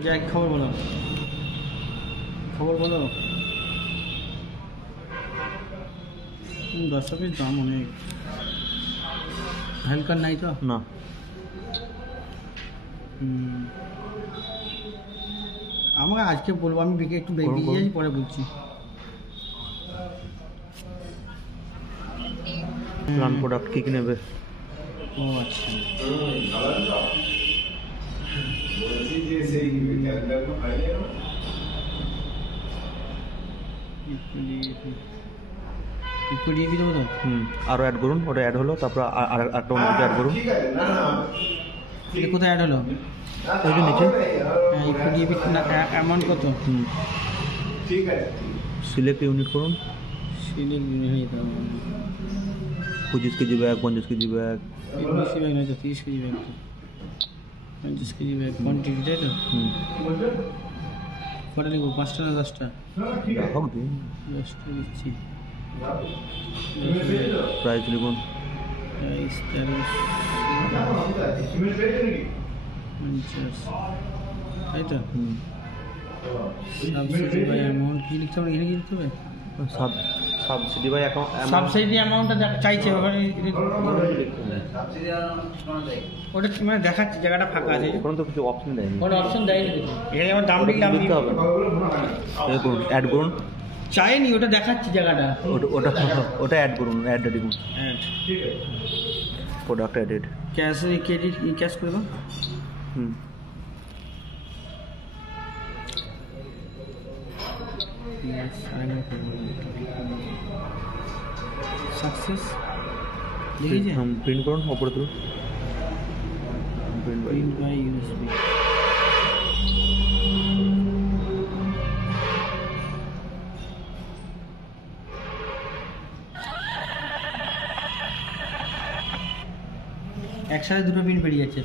যাই খবর বলো, খবর বলো। 10 পিস দাম অনেক। হালকার নাই তো না। আমাকে আজকে বলবো, আমি একটু বেরিয়ে যাই, পরে বলছি। প্ল্যান প্রোডাক্ট কী কী নেবে? ও আচ্ছা, একটু দিয়ে দেবো তো। আরও অ্যাড করুন, ওটা অ্যাড হলো, তারপর আর একটা অন্য কিছু অ্যাড করুন। এটা কোথায় অ্যাড হলো? ওই যে নিচে একটু দিয়ে না, অ্যামাউন্ট কত? সিলেক্ট ইউনিট করুন। Select 25 KG bag, 50 KG bag. বেশি ব্যাগ নয় তো, 30 KG bag, 50 KG bag quantity, তাই তো? কটা নেবো, 5টা না 10টা? হোক দিন, 10টা দিচ্ছি। প্রাইস লিখুন। প্রাইস 1350, তাই তো? সাবসিডি বাই অ্যামাউন্ট কী লিখতে হবে, এখানে কী লিখতে হবে? সাবসিডি বাই অ্যাকাউন্ট, সাবসিডি অ্যামাউন্টটা চাইছে ওখানে, ওটা মানে দেখাচ্ছে জায়গাটা ফাঁকা আছে। এখন তো কিছু অপশন দেয়নি, ওটা অপশন দেয়নি দেখুন, এখানে আমার দাম লিখলাম, লিখতে হবে। দেখুন অ্যাড করুন, চাইনি, ওটা দেখাচ্ছে জায়গাটা। ওটা অ্যাড করুন, অ্যাড লিখুন। হ্যাঁ, product added. Cash credit, cash করে দাও। সাকসেস দেখেছি, প্রিন্ট করুন, ওপরে তুলুন। Print by USB. একসাথে দুটো প্রিন্ট বেরিয়ে যাচ্ছে।